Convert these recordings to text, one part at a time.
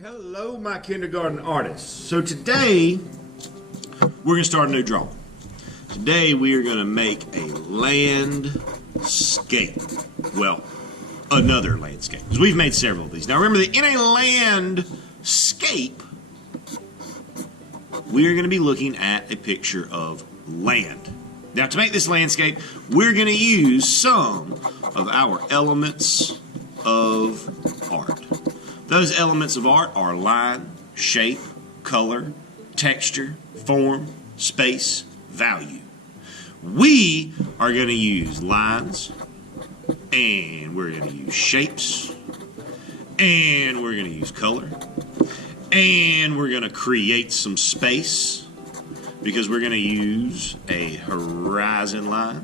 Hello, my kindergarten artists. So today, we're going to start a new drawing. Today, we are going to make a landscape. Well, another landscape. Because we've made several of these. Now remember that in a landscape, we are going to be looking at a picture of land. Now to make this landscape, we're going to use some of our elements of art. Those elements of art are line, shape, color, texture, form, space, value. We are going to use lines, and we're going to use shapes, and we're going to use color, and we're going to create some space because we're going to use a horizon line,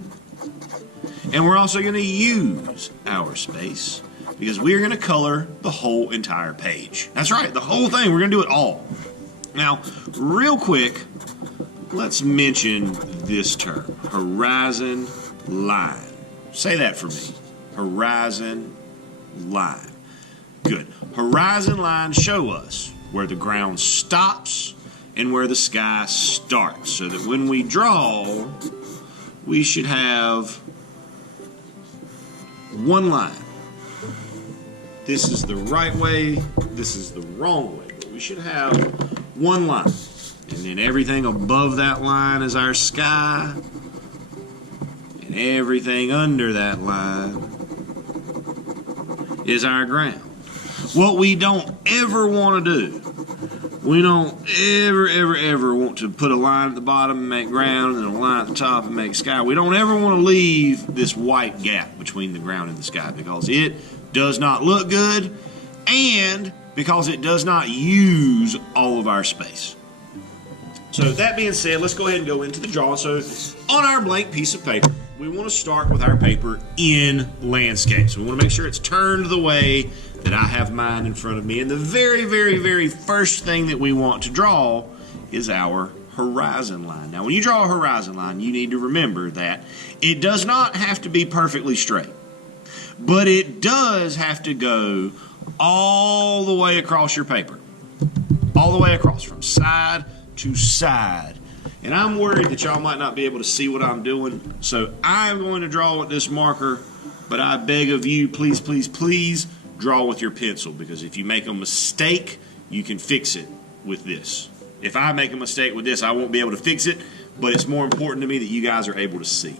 and we're also going to use our space because we're going to color the whole entire page. That's right, the whole thing. We're going to do it all. Now, real quick, let's mention this term, horizon line. Say that for me. Horizon line. Good. Horizon lines show us where the ground stops and where the sky starts, so that when we draw, we should have one line. This is the right way, this is the wrong way. But we should have one line. And then everything above that line is our sky. And everything under that line is our ground. What we don't ever want to do, we don't ever want to put a line at the bottom and make ground and a line at the top and make sky. We don't ever want to leave this white gap between the ground and the sky because it does not look good and because it does not use all of our space. So that being said, let's go ahead and go into the drawing. So on our blank piece of paper, we want to start with our paper in landscape. So we want to make sure it's turned the way that I have mine in front of me. And the very first thing that we want to draw is our horizon line. Now, when you draw a horizon line, you need to remember that it does not have to be perfectly straight, but it does have to go all the way across your paper. All the way across, from side to side. And I'm worried that y'all might not be able to see what I'm doing, so I'm going to draw with this marker, but I beg of you, please draw with your pencil, because if you make a mistake, you can fix it with this. If I make a mistake with this, I won't be able to fix it, but it's more important to me that you guys are able to see.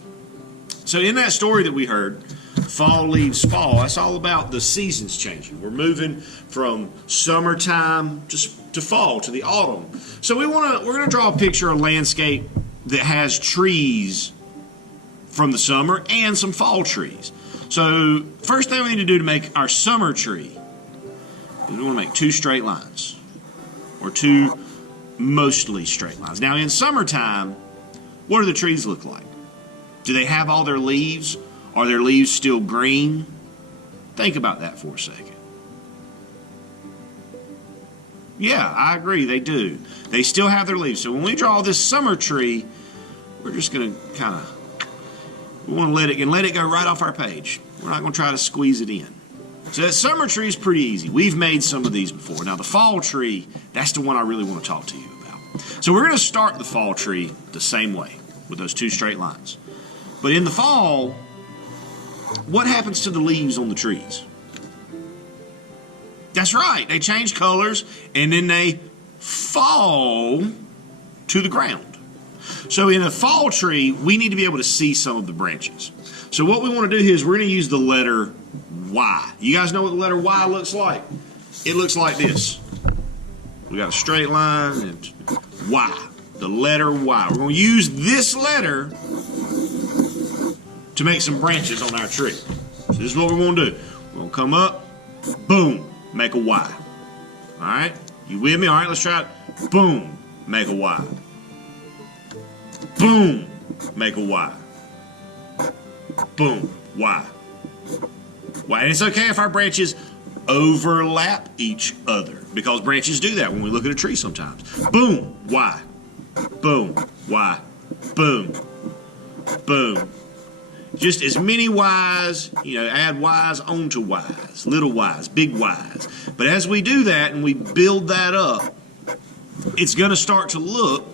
So in that story that we heard, fall leaves fall, that's all about the seasons changing. We're moving from summertime to fall, to the autumn. So we're going to draw a picture of a landscape that has trees from the summer and some fall trees. So first thing we need to do to make our summer tree is we want to make two straight lines, or two mostly straight lines. Now in summertime, what do the trees look like? Do they have all their leaves? Are their leaves still green? Think about that for a second. Yeah, I agree, they do. They still have their leaves. So when we draw this summer tree, we're just going to we want to let it go right off our page. We're not going to try to squeeze it in. So that summer tree is pretty easy. We've made some of these before. Now the fall tree, that's the one I really want to talk to you about. So we're going to start the fall tree the same way, with those two straight lines. But in the fall, what happens to the leaves on the trees? That's right, they change colors and then they fall to the ground. So in a fall tree, we need to be able to see some of the branches. So what we want to do here is we're going to use the letter Y. You guys know what the letter Y looks like? It looks like this. We got a straight line and Y, the letter Y. We're going to use this letter to make some branches on our tree. So this is what we're going to do. We're going to come up, boom, make a Y. All right, you with me? All right, let's try it. Boom, make a Y. Boom, make a Y. Boom, Y. Y. And it's okay if our branches overlap each other, because branches do that when we look at a tree sometimes. Boom, Y. Boom, Y. Boom, boom. Just as many Ys, add Ys onto Ys, little Ys, big Ys. But as we do that and we build that up, it's going to start to look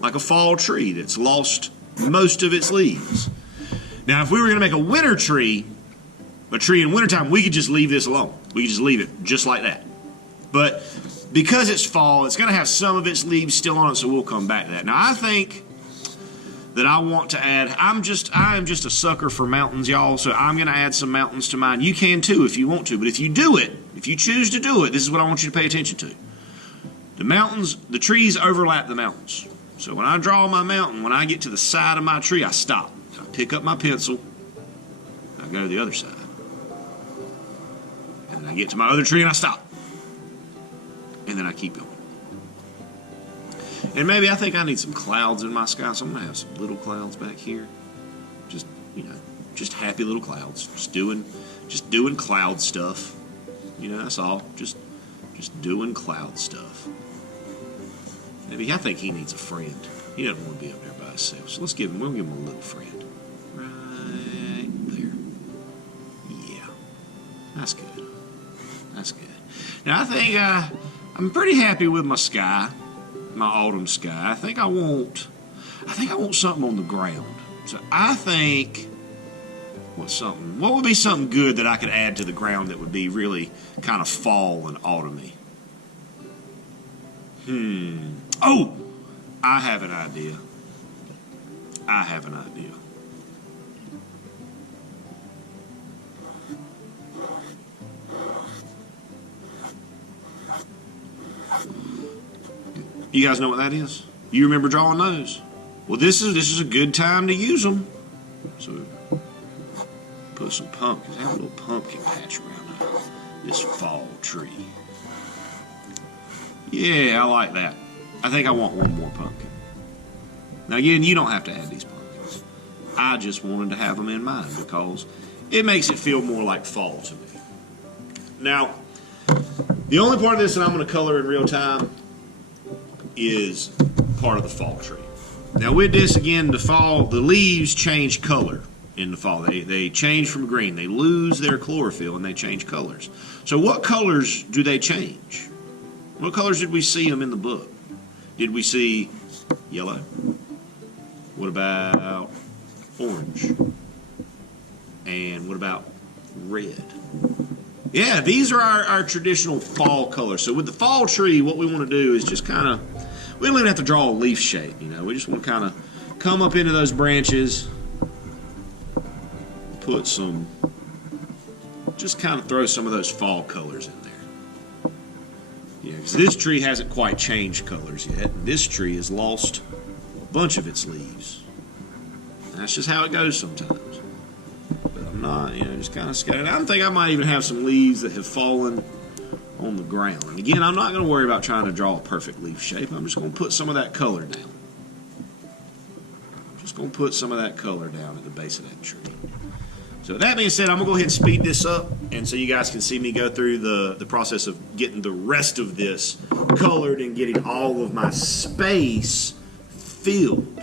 like a fall tree that's lost most of its leaves. Now, if we were going to make a winter tree, a tree in wintertime, we could just leave this alone. We could just leave it just like that. But because it's fall, it's going to have some of its leaves still on it, so we'll come back to that. Now, I think that I want to add, I am just a sucker for mountains, y'all, so I'm going to add some mountains to mine. You can too if you want to, but if you do it, if you choose to do it, this is what I want you to pay attention to. The mountains, the trees overlap the mountains. So when I draw my mountain, when I get to the side of my tree, I stop. I pick up my pencil, I go to the other side. And I get to my other tree and I stop. And then I keep going. And maybe I think I need some clouds in my sky, so I'm going to have some little clouds back here. Just happy little clouds. Just doing cloud stuff. That's all. Just doing cloud stuff. Maybe I think he needs a friend. He doesn't want to be up there by himself. So we'll give him a little friend. Right there. Yeah. That's good. That's good. Now I think I'm pretty happy with my sky. My autumn sky. I think I want something on the ground. So I think what would be something good that I could add to the ground that would be really kind of fall and autumny? Oh, I have an idea. You guys know what that is? You remember drawing those? Well, this is a good time to use them. So put some pumpkins. Have a little pumpkin patch around this fall tree. Yeah, I like that. I think I want one more pumpkin. Now again, you don't have to add these pumpkins. I just wanted to have them in mind because it makes it feel more like fall to me. Now, the only part of this that I'm going to color in real time is part of the fall tree. Now with this, again, the leaves change color in the fall. They change from green. They lose their chlorophyll and they change colors. So what colors do they change? What colors did we see them in the book? Did we see yellow? What about orange? And what about red? Yeah, these are our traditional fall colors. So with the fall tree, what we want to do is just kind of, we don't even have to draw a leaf shape, We just want to kind of come up into those branches, put some, just kind of throw some of those fall colors in there. Yeah, because this tree hasn't quite changed colors yet. This tree has lost a bunch of its leaves. That's just how it goes sometimes. But I'm not, just kind of scattered. I think I might even have some leaves that have fallen on the ground. And again, I'm not going to worry about trying to draw a perfect leaf shape. I'm just going to put some of that color down. Just going to put some of that color down at the base of that tree. So with that being said, I'm going to go ahead and speed this up, and so you guys can see me go through the process of getting the rest of this colored and getting all of my space filled.